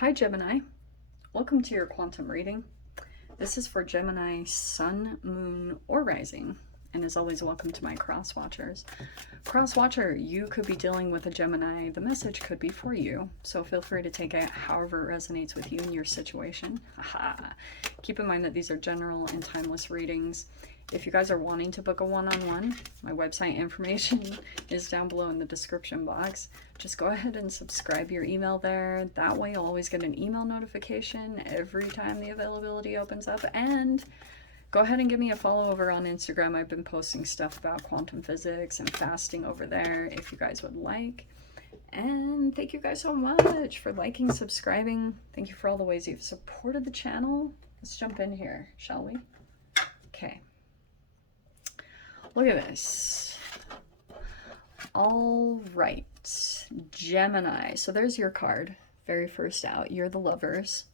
Hi Gemini, welcome to your quantum reading. This is for Gemini Sun, Moon, or Rising, and as always, welcome to my cross watchers. Cross watcher, you could be dealing with a Gemini. The message could be for you, so feel free to take it however it resonates with you and your situation. Aha. Keep in mind that these are general and timeless readings. If you guys are wanting to book a one-on-one, my website information is down below in the description box. Just go ahead and subscribe your email there. That way you'll always get an email notification every time the availability opens up. And go ahead and give me a follow over on Instagram. I've been posting stuff about quantum physics and fasting over there if you guys would like. And thank you guys so much for liking, subscribing. Thank you for all the ways you've supported the channel. Let's jump in here, shall we? Okay. Look at this. All right, Gemini. So there's your card. Very first out. You're the lovers.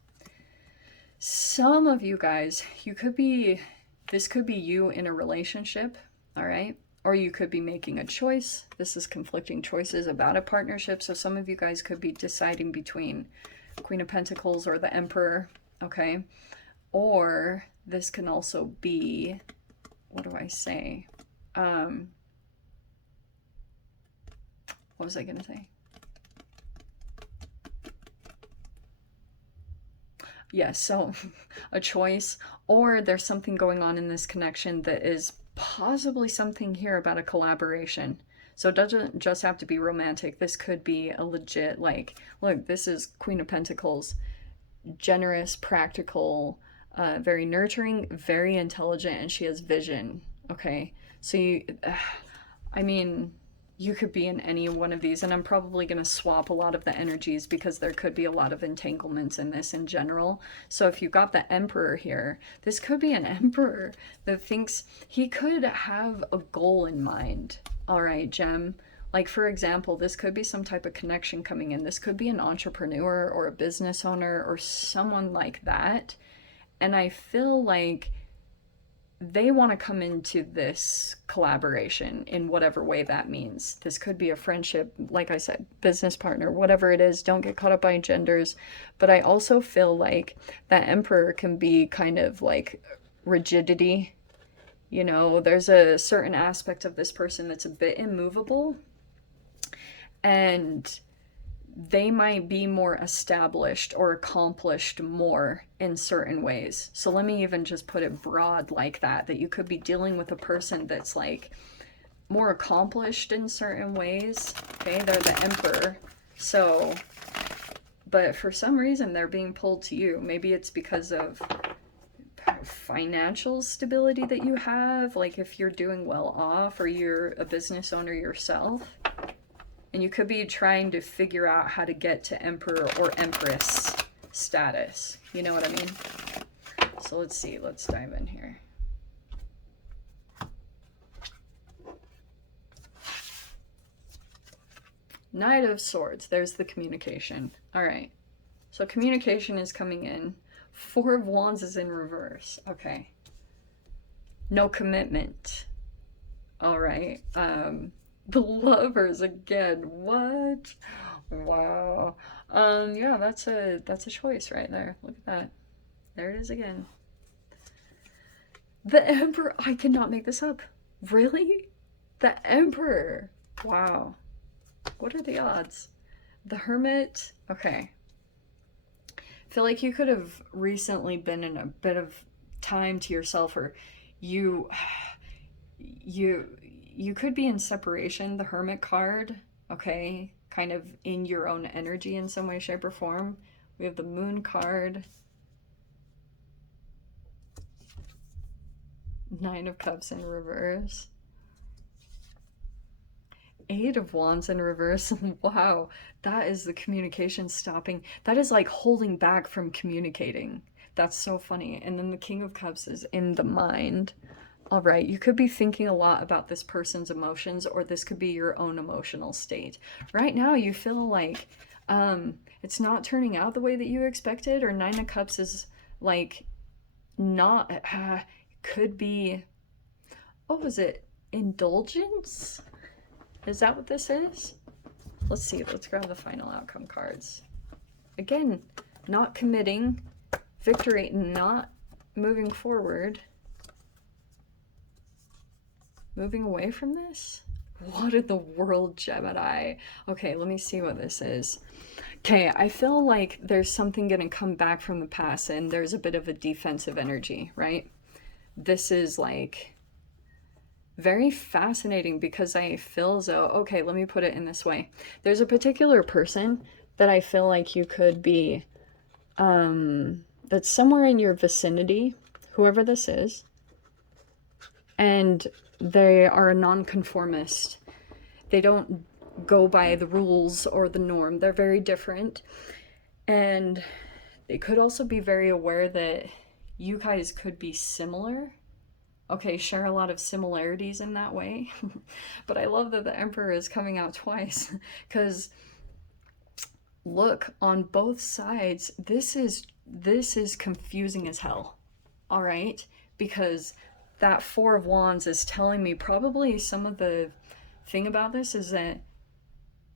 Some of you guys, this could be you in a relationship, all right? Or you could be making a choice. This is conflicting choices about a partnership. So some of you guys could be deciding between Queen of Pentacles or the Emperor, okay? Or this can also be, what do I say? What was I going to say? Yes, so a choice, or there's something going on in this connection that is possibly something here about a collaboration. So it doesn't just have to be romantic. This could be a legit, like, look, this is Queen of Pentacles, generous, practical, very nurturing, very intelligent, and she has vision, okay? So you could be in any one of these, and I'm probably going to swap a lot of the energies because there could be a lot of entanglements in this in general. So if you got the Emperor here, this could be an Emperor that thinks he could have a goal in mind. All right, Gem. Like, for example, this could be some type of connection coming in. This could be an entrepreneur or a business owner or someone like that. And I feel like they want to come into this collaboration in whatever way that means. This could be a friendship, like I said, business partner, whatever it is. Don't get caught up by genders. But I also feel like that Emperor can be kind of like rigidity. You know, there's a certain aspect of this person that's a bit immovable, and they might be more established or accomplished more in certain ways. So let me even just put it broad like that you could be dealing with a person that's like more accomplished in certain ways. Okay, they're the Emperor. So, but for some reason they're being pulled to you. Maybe it's because of financial stability that you have, like if you're doing well off or you're a business owner yourself. And you could be trying to figure out how to get to Emperor or Empress status. You know what I mean? So let's see. Let's dive in here. Knight of Swords. There's the communication. All right. So communication is coming in. Four of Wands is in reverse. Okay. No commitment. All right. The Lovers again. What? Wow. Yeah, that's a choice right there. Look at that. There it is again. The Emperor. I cannot make this up. Really? The Emperor. Wow. What are the odds? The Hermit. Okay. I feel like you could have recently been in a bit of time to yourself, or you could be in separation. The Hermit card, okay, kind of in your own energy in some way, shape, or form. We have the Moon card. Nine of Cups in reverse. Eight of Wands in reverse. Wow, that is the communication stopping. That is like holding back from communicating. That's so funny. And then the King of Cups is in the mind. All right, you could be thinking a lot about this person's emotions, or this could be your own emotional state. Right now, you feel like it's not turning out the way that you expected, or Nine of Cups is like not, could be, what was it? Indulgence? Is that what this is? Let's see, let's grab the final outcome cards. Again, not committing, victory, not moving forward, moving away from this. What in the world, Gemini? Okay, let me see what this is. Okay, I feel like there's something going to come back from the past, and there's a bit of a defensive energy, right? This is like very fascinating because I feel as though, okay, let me put it in this way. There's a particular person that I feel like you could be, that's somewhere in your vicinity, whoever this is, and they are a nonconformist. They don't go by the rules or the norm. They're very different. And they could also be very aware that you guys could be similar. Okay, share a lot of similarities in that way. But I love that the Emperor is coming out twice. Because look, on both sides, this is confusing as hell. All right? Because that Four of Wands is telling me probably some of the thing about this is that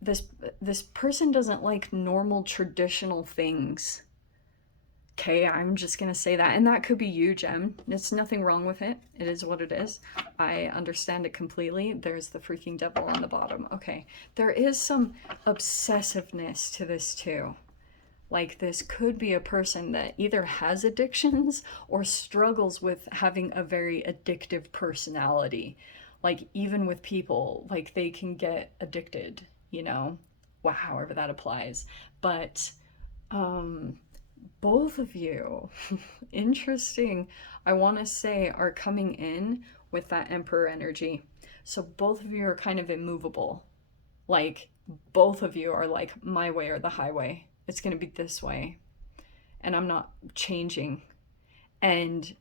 this person doesn't like normal traditional things. Okay, I'm just gonna say that. And that could be you, Gem. There's nothing wrong with it. It is what it is. I understand it completely. There's the freaking devil on the bottom. Okay, there is some obsessiveness to this too. Like, this could be a person that either has addictions or struggles with having a very addictive personality. Like, even with people, like, they can get addicted, you know? Wow, however that applies. But, both of you, interesting, I want to say, are coming in with that Emperor energy. So both of you are kind of immovable. Like, both of you are like, my way or the highway. It's going to be this way. And I'm not changing. And,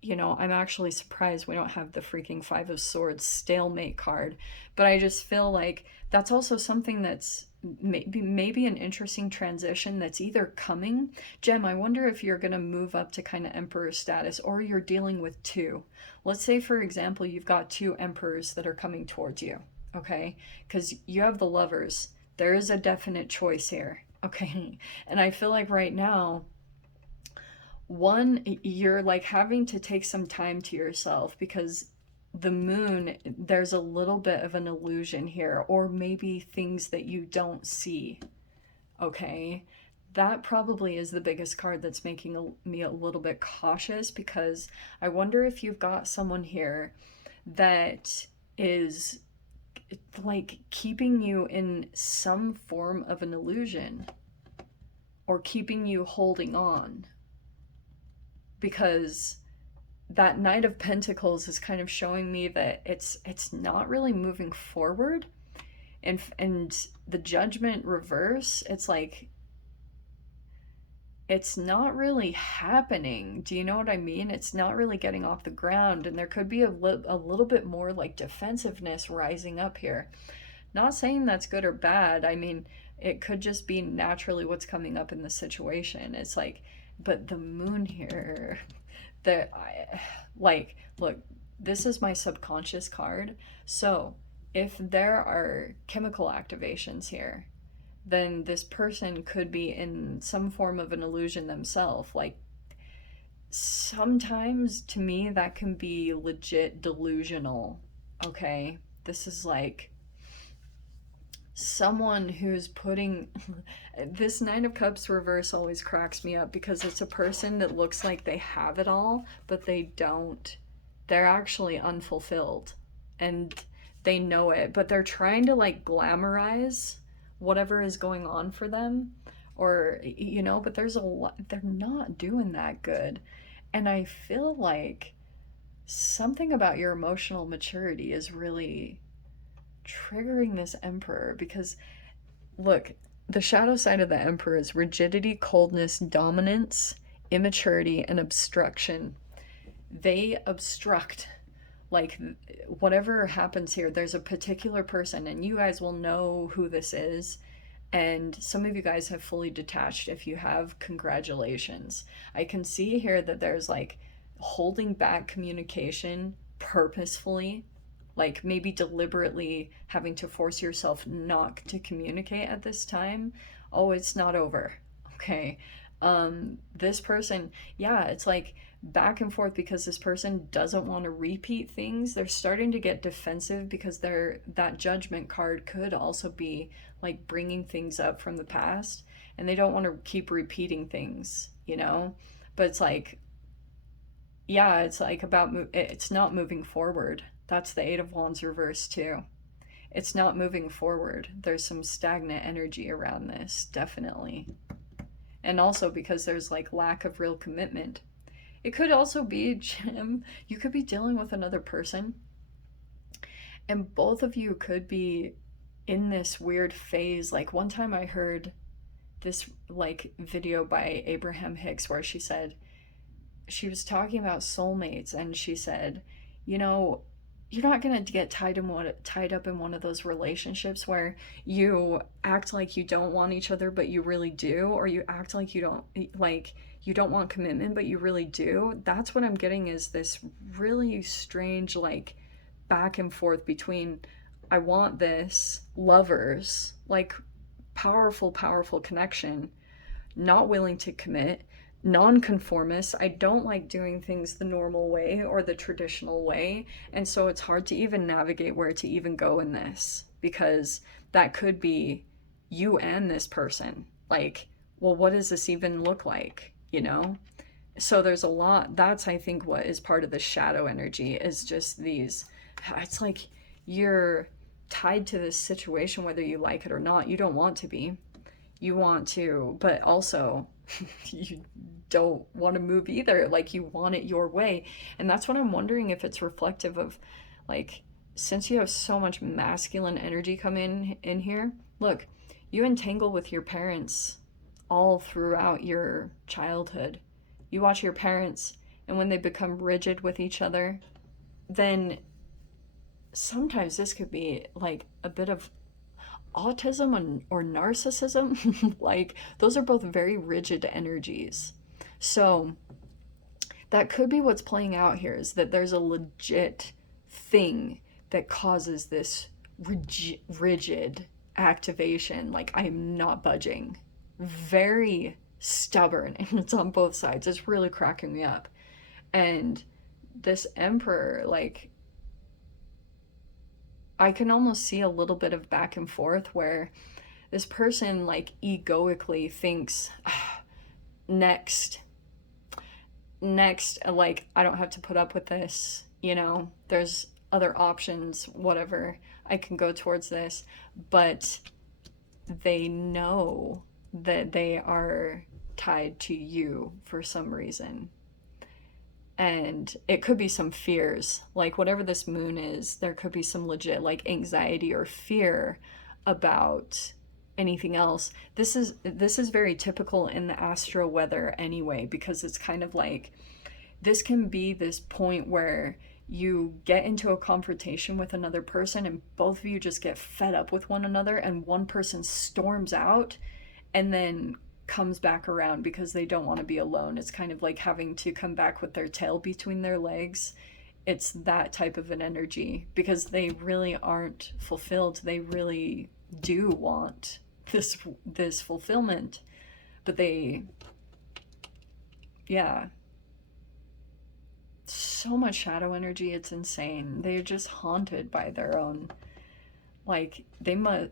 you know, I'm actually surprised we don't have the freaking Five of Swords stalemate card. But I just feel like that's also something that's maybe an interesting transition that's either coming. Gem, I wonder if you're going to move up to kind of Emperor status, or you're dealing with two. Let's say, for example, you've got two Emperors that are coming towards you, okay? Because you have the Lovers. There is a definite choice here, okay? And I feel like right now, one, you're like having to take some time to yourself because the moon, there's a little bit of an illusion here, or maybe things that you don't see, okay? That probably is the biggest card that's making me a little bit cautious, because I wonder if you've got someone here that is like keeping you in some form of an illusion, or keeping you holding on, because that Knight of Pentacles is kind of showing me that it's not really moving forward. And the Judgment reverse, it's like it's not really happening. Do you know what I mean? It's not really getting off the ground, and there could be a little bit more like defensiveness rising up here. Not saying that's good or bad. I mean, it could just be naturally what's coming up in the situation. It's like, but the moon here, that I like, look, this is my subconscious card. So if there are chemical activations here, then this person could be in some form of an illusion themselves. Like, sometimes to me that can be legit delusional. Okay, this is like someone who's putting this Nine of Cups reverse always cracks me up, because it's a person that looks like they have it all, but they don't. They're actually unfulfilled, and they know it, but they're trying to like glamorize whatever is going on for them, or, you know, but there's a lot, they're not doing that good. And I feel like something about your emotional maturity is really triggering this Emperor, because look, the shadow side of the Emperor is rigidity, coldness, dominance, immaturity, and obstruction. They obstruct. Like, whatever happens here, there's a particular person, and you guys will know who this is. And some of you guys have fully detached. If you have, congratulations. I can see here that there's like holding back communication purposefully, like maybe deliberately having to force yourself not to communicate at this time. Oh, it's not over. Okay. This person, yeah, it's like back and forth because this person doesn't want to repeat things. They're starting to get defensive because that judgment card could also be like bringing things up from the past, and they don't want to keep repeating things, you know? But it's like, yeah, it's like it's not moving forward. That's the Eight of Wands reversed too. It's not moving forward. There's some stagnant energy around this, definitely. And also because there's like lack of real commitment. It could also be, Jim, you could be dealing with another person, and both of you could be in this weird phase. Like one time I heard this like video by Abraham Hicks where she was talking about soulmates, and she said, you know, you're not going to get tied up in one of those relationships where you act like you don't want each other but you really do, or you act like you don't want commitment but you really do. That's what I'm getting, is this really strange like back and forth between I want this, lovers, like powerful connection, not willing to commit, nonconformist. I don't like doing things the normal way or the traditional way. And so it's hard to even navigate where to even go in this, because that could be you and this person. Like, well, what does this even look like? You know? So there's a lot. That's, I think, what is part of the shadow energy, is just these. It's like you're tied to this situation whether you like it or not. You don't want to be. You want to, but also you don't want to move either. Like you want it your way. And that's what I'm wondering, if it's reflective of, like, since you have so much masculine energy come in here. Look, you entangle with your parents all throughout your childhood. You watch your parents, and when they become rigid with each other, then sometimes this could be like a bit of autism or narcissism. Like those are both very rigid energies. So that could be what's playing out here, is that there's a legit thing that causes this rigid activation. Like I'm not budging. Very stubborn, and it's on both sides. It's really cracking me up. And this emperor, like, I can almost see a little bit of back and forth where this person like egoically thinks, ah, next, like I don't have to put up with this, you know, there's other options, whatever, I can go towards this. But they know that they are tied to you for some reason. And it could be some fears, like whatever this moon is, there could be some legit like anxiety or fear about anything else. This is very typical in the astro weather anyway, because it's kind of like this can be this point where you get into a confrontation with another person and both of you just get fed up with one another, and one person storms out and then comes back around because they don't want to be alone. It's kind of like having to come back with their tail between their legs. It's that type of an energy, because they really aren't fulfilled. They really do want this fulfillment, but they, yeah, so much shadow energy, it's insane. They're just haunted by their own, like they might,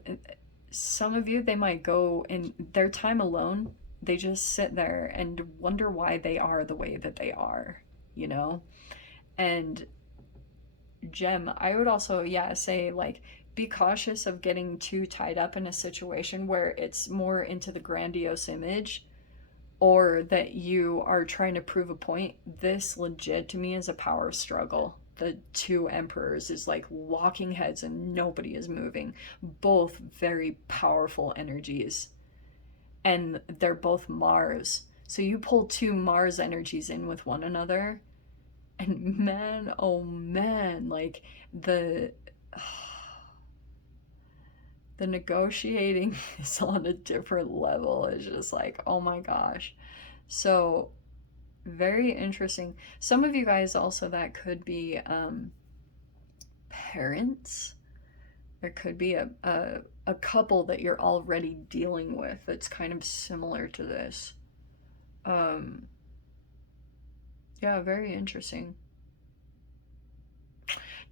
some of you, they might go in their time alone, they just sit there and wonder why they are the way that they are, you know? And Gem, I would also, yeah, say like be cautious of getting too tied up in a situation where it's more into the grandiose image, or that you are trying to prove a point. This legit to me is a power struggle. The two emperors is like locking heads and nobody is moving. Both very powerful energies. And they're both Mars. So you pull two Mars energies in with one another. And man, oh man, like the the negotiating is on a different level. It's just like, oh my gosh. So very interesting. Some of you guys also, that could be parents. There could be a couple that you're already dealing with that's kind of similar to this. Yeah, very interesting.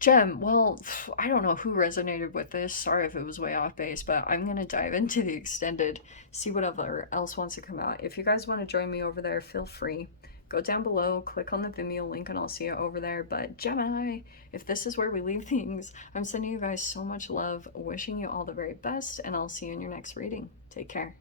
Gem, well, I don't know who resonated with this. Sorry if it was way off base, but I'm going to dive into the extended, see whatever else wants to come out. If you guys want to join me over there, feel free. Go down below, click on the Vimeo link, and I'll see you over there. But Gemini, if this is where we leave things, I'm sending you guys so much love, wishing you all the very best, and I'll see you in your next reading. Take care.